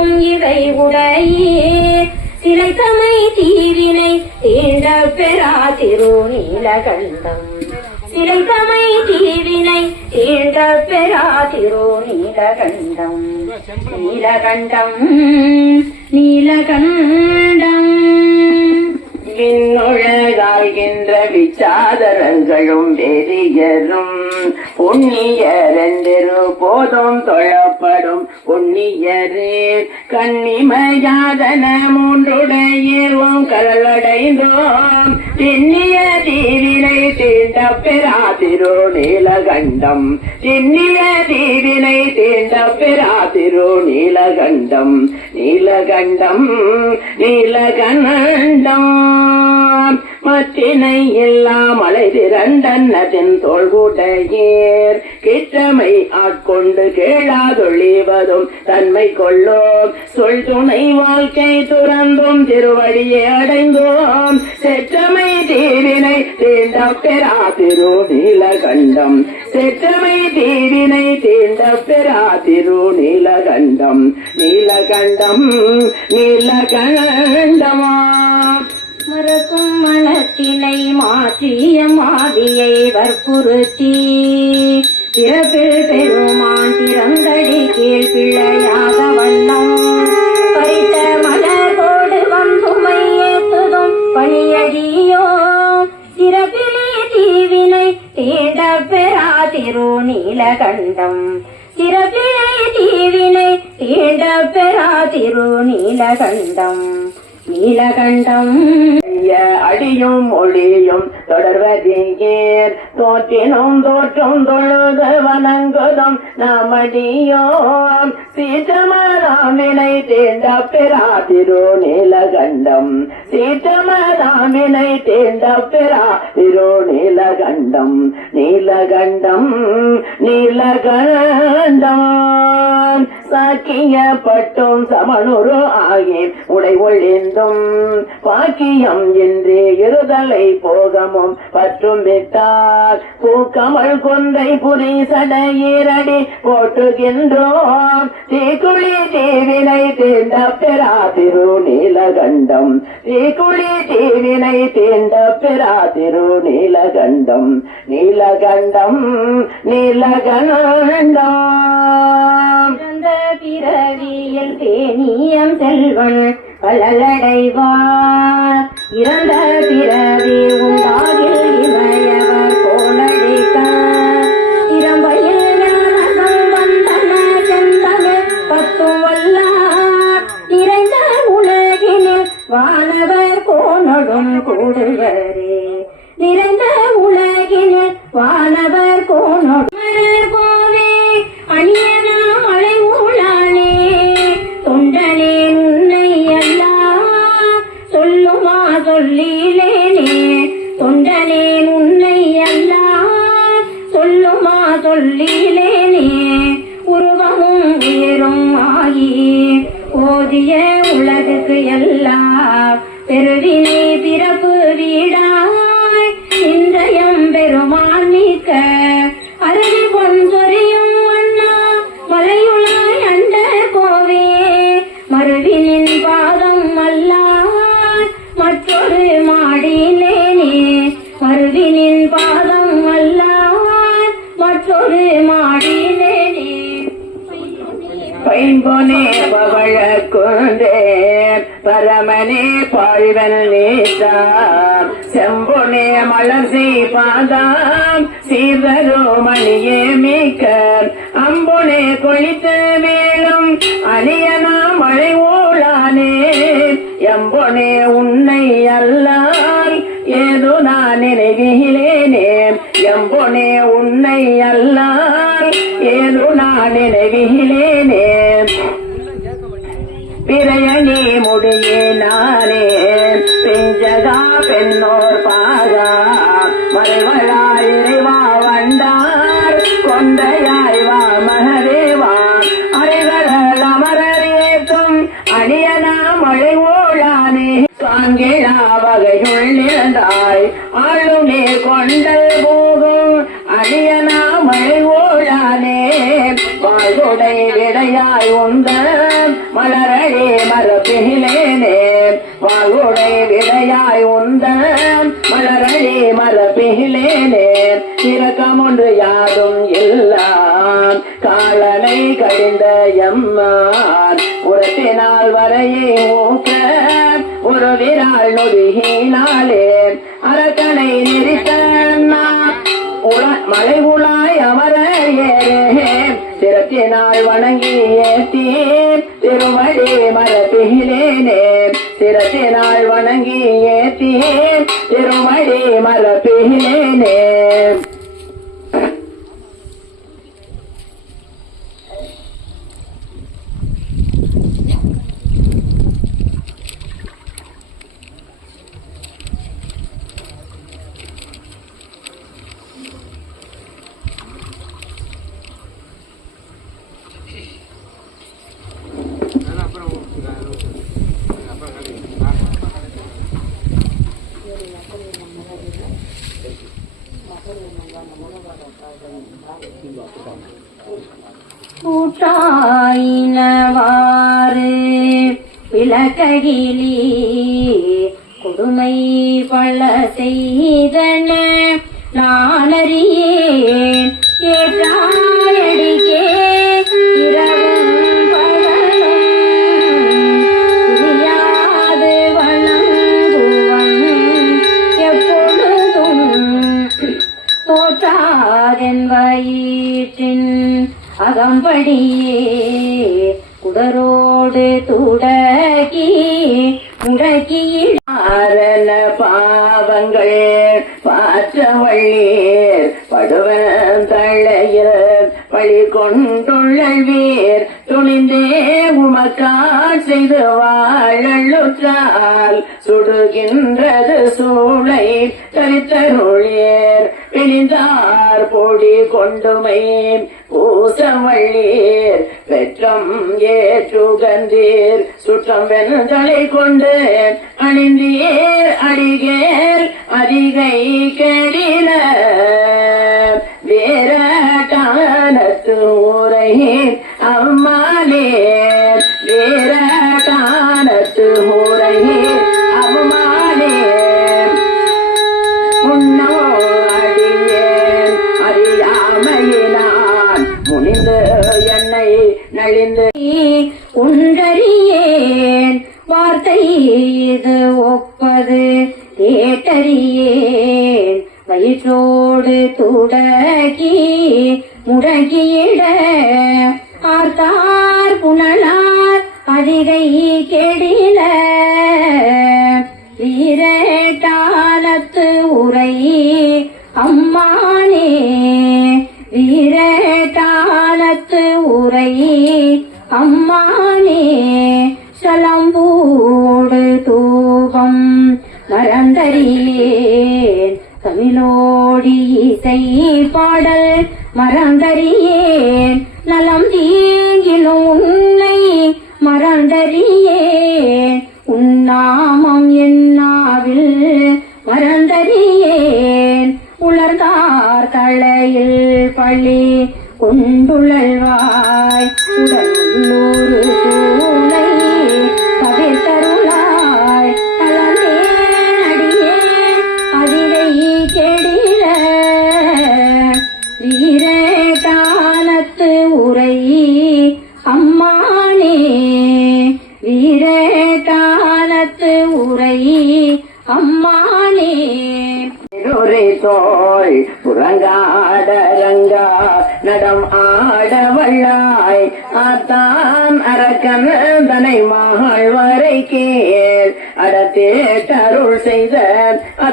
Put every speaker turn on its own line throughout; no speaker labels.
சிறப்பும் இவை உடையீர் சிலைத்தமை தீவினை தீண்ட பெறா திருநீலகண்டம். சிலைத்தமை தீவினை தீண்ட பெறா திருநீலகண்டம். நீலகண்டம் நீலகண்டம்.
விண்ணுழகாய்கின்ற விச்சாதரங்களும் வெறியரும். புண்ணியரெந்திரு போதும் தொழப்படும். புண்ணியரே கண்ணிமயாதன மூன்றுடையும் கரலடைந்தோம் பின்னிய தீவினை தீண்ட பெறாதிரோ நீலகண்டம். சின்னிய தீவினை தீண்ட பெறாதிரோ நீலகண்டம். நீலகண்டம் நீலகண்டம். மற்றினை எல்லாம் மலை திரண்டன்னதின் தோள்கூடையேர். கிற்றமை ஆட்கொண்டு கேளாதொழிவதும் தன்மை கொள்ளோம். சொல் துணை வாழ்க்கை துறந்தும் திருவழியை அடைந்தோம். செற்றமை தீவினை தீண்ட பெறா திருநீல கண்டம் செற்றமை தீவினை தீண்ட பெறா திருநீல கண்டம் நீலகண்டம் நீலகண்டமா?
மறக்கும் மனத்தினை மாற்றிய மாவியை வற்புறுத்தி. பிறப்பில் பெருமான் திறங்கடி கீழ் பிள்ளையாக வண்ணம். பறித்த மலரோடு வந்துமை ஏத்துதும் பணியடியோ. சிறப்பிலே தீவினை தீண்ட பெறா திரு நீலகண்டம் சிறப்பிலே தீவினை தீண்ட பெறா திரு நீலகண்டம் நீலகண்டம்
அடியும் ஒளியும் தொடர்வதேர் தோற்றினும் தோற்றும் தொழுது வணங்குதும் நாமடியோம் சீற்றமராமினை தேர்ந்த பெறாதிரோ நீலகண்டம். சீற்றமராமினை தேர்ந்த பெறாதிரோ நீலகண்டம். நீலகண்டம் நீலகண்டம். சாக்கியப்பட்டோம் சமனுரு ஆகேன் உடை ஒழிந்தும். பாக்கியம் என்றே இருதலை போகமும் பற்றும் விட்டார். பூக்கமல் கொந்தை புரி சடையீரடி போட்டுகின்றோம். தீக்குழி தீவினை தீண்ட பெறா திரு நீலகண்டம் தீக்குழி தீவினை தீண்ட பெறா திரு நீலகண்டம் நீலகண்டம். நீலகண்டம்
பிறந்த பிறவியில் பேணியம் செல்வன் பலலடைவார் இறந்த பிறவி உண்டாகில் இமையவர் போலடிக்க இறம்பையில் வந்தன செந்தமிழ் பத்தும் வல்லார். நிறைந்த உலகினில் வானவர் கோனொடும் கூடுவரே. நிறைந்த
பைம்பொனே கொண்டே பரமனே பாழ்வன் நீத்தாம். செம்பொனே மலர் பாதாம் சீர்வரோ மணியே மிக்க. அம்பொனே கொளித்த மேலும் அணியனா மழை ஓளானே எம்பொனே உன்னை அல்லால் ஏதோ நான் நினைவிலேனே எம்பொனே உன்னை அல்லால் ஏதோ நான் நினைவிலேனே பிரயணி முடியே நானே பெஞ்சகா பெண்ணோர் பாகா. மறைவளாய் இறைவா வண்டார் கொண்டையாய் வா மகதேவா. அரைவர்கள் அமரரேற்றும் அணியனா மழை ஓழானே சாங்கிழா வகையுள் நிறந்தாய் ஆளுநே கொண்டல் போகும். விடையாய் உந்த மலரழே மரபிகிலேனே வாழ்வுடை விடையாய் உந்த மலரழே மரபிகிலேனே இரக்கம் ஒன்று யாரும் இல்லாம் காலனை கழிந்த எம்மான். உரத்தினால் வரையே மூக்க ஒரு விரால் நொடியினாலே அரக்கனை நெறித்த மலை உலாய் அமர ஏறே சிறத்தினால் வணங்கி ஏத்தி திருமடி மரபிலேனே சிறத்தினால் வணங்கி ஏத்தி திருமடி மரபிலேனே
விளக்ககிலி கொடுமை பல செய்தன நானறியே முடக்கியில்
ஆரண அடிகேர் அதிகை
கேட்டறியேன். வயிற்றோடு துடக்கி முடக்கியிட ஆர்த்தார் புனலார் அதிகை கெடில. வீரட்டாலத்து உரை அம்மானே வீரட்டாலத்து உரை அம்மானே சலம்பூடு தூபம் மறந்தறியேன். தமிழோடி இசை பாடல் மறந்தறியேன். நலம்
தீ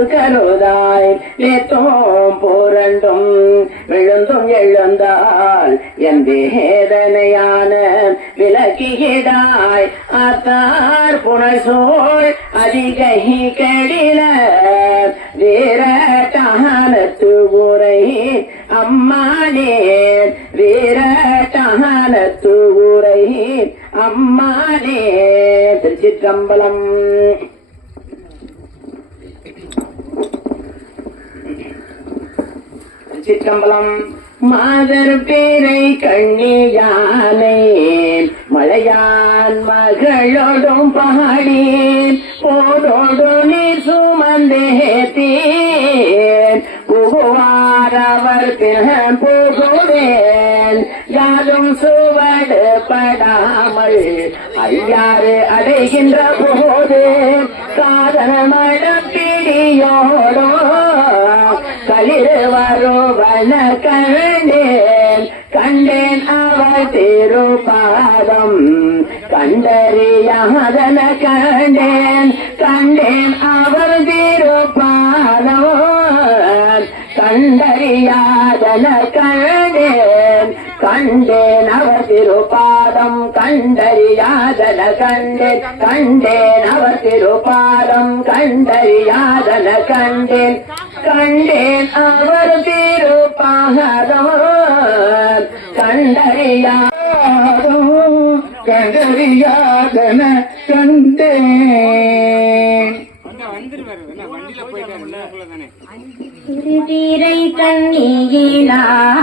அது கருதாய் நேற்றும் போரண்டும் விழுந்தும் எழுந்தால் என் வேதனையான விலக்கிடாய். ஆத்தார் புனசோள் அதிகை கடில வீரட்டானத்து உரை அம்மானே வீரட்டானத்து உரை அம்மானே திருச்சிற்றம்பலம். திருச்சிற்றம்பலம் மாதர் பேரை கண்ணியானே மழையான் மகளோடும் பாடி போதோடு நீர் சுமந்தேத்தேன் புகுவார் அவர் பின் புகுவேன். யாரும் சுவடு படாமல் ஐயாறு அடைகின்ற போது காதமட பிடியோடும் களிர் வருவன கண்டேன் கண்டேன் அவள் திருப்பாதம். கண்டறியாதன கண்டேன் கண்டேன் அவர் திருப்பாதம். கண்டறியாதன கண்டேன் கண்டேன் அவர் திருப்பாதம். கண்டறியாதன கண்டேன் கண்டேன் அவர் திருப்பாதம். கண்டறியாதன கண்டேன். கண்டேன் அவர் திருப்பாதம் கண்டறியாதோ கண்டறியாதன கண்டேன்.
திருதீரை கண்ணியினானை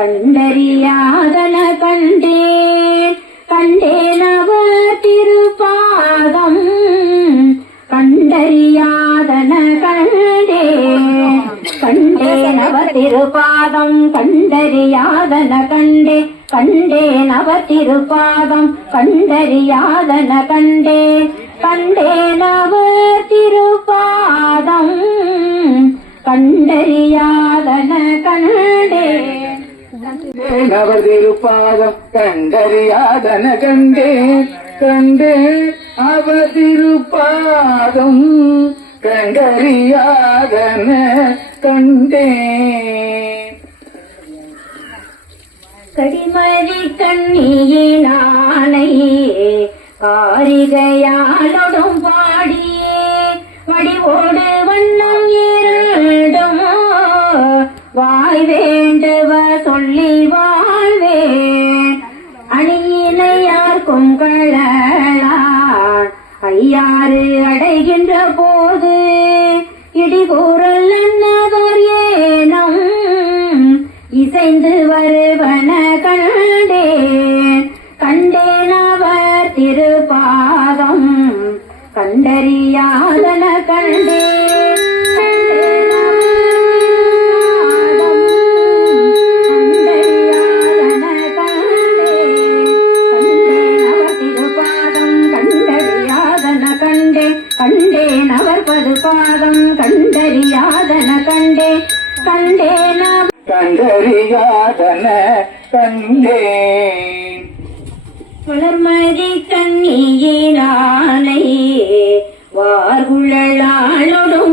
கண்டறியாதன கண்டேன் கண்டேன் அவர் திருப்பாதம் கண்டறியாதன கண்டேன் கண்டேன் திருப்பாதம் கண்டறியாதன கண்டே கண்டேன் அவர் திருப்பாதம் கண்டறியாதன கண்டே கண்டேனவ திருப்பாதம் கண்டறியாதன கண்டே.
அவர் திருப்பாதம் கண்டறியாதன கண்டேன் கண்டேன் அவர் திருப்பாதம் கண்டறியாதன கண்டேன்.
கடிமதி கண்ணியினானை காரிகையாலோடும் பாடியே வடிவோடு வண்ணம் இரண்டும் வாய் வேண்டுவ சொல்லி வாழ்வேன். அணியினையார்க்கும் கழலான் ஐயாறு கண்டறியாதன கண்டேன் வளர்மதி கண்ணியினானை வார்குழலாளொடும்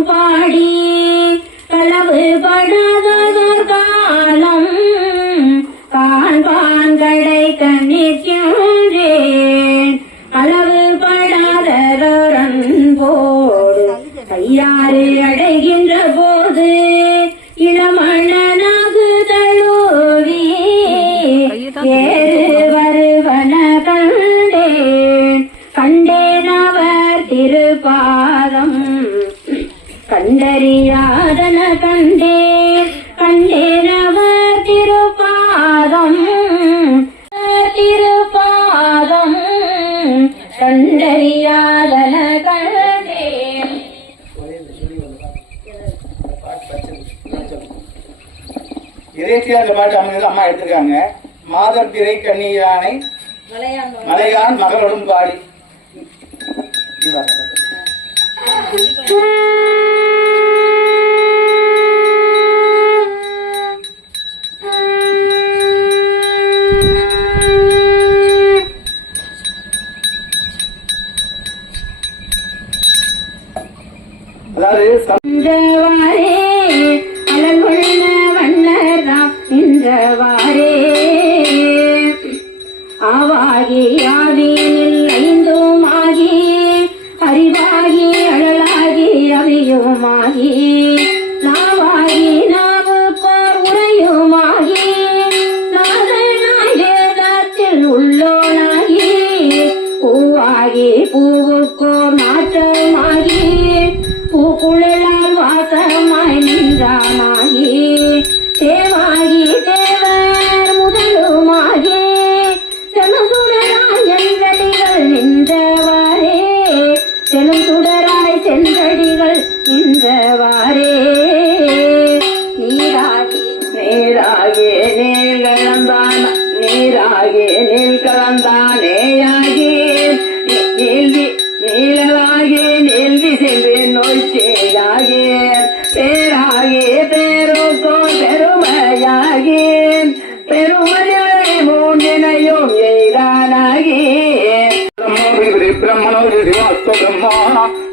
பாடி களவு படாதோர் காலம் காண்பான் கடை கண்ணிற்கின்றேன் களவு படாததோர் போடு கையாறு கண்டறியாதன கண்டேன்
இறைச்சியா பாட்டு அமைந்தது அம்மா எடுத்திருக்காங்க. மாதர் திரை கண்ணியானை மலையான் மகளோடும் பாடி. அதாவது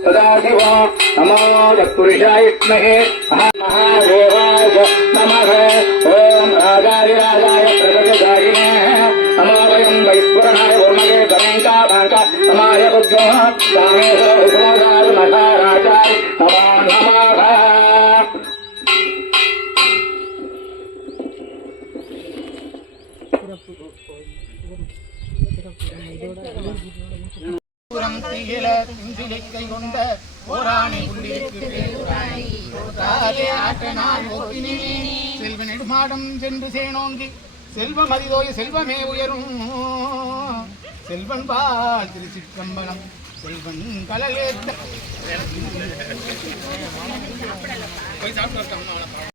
सदा शिव नमो यत्पुरुषाय विद्महे महादेवाय नमः। ॐ राजाधिराजाय प्रगतदायिने नमो वयं वैश्वरणाय वर्मगे गमेङ्का भाङ्का नमाय बुद्धो रामेश्वर विष्णोदाय महाराजाय नमो नमः।
புறம் திகில திங்கிலிக்கை கொண்ட போராணி உள்ளிருக்கிறே ஆற்ற செல்வ நெடுமாடம் சென்று சேனோங்கி செல்வம் அதிதோய செல்வமே உயரும். செல்வன் பால் திருச்சிற்றம்பலம் செல்வன் கலலேத்த போய் சாப்பிட்டு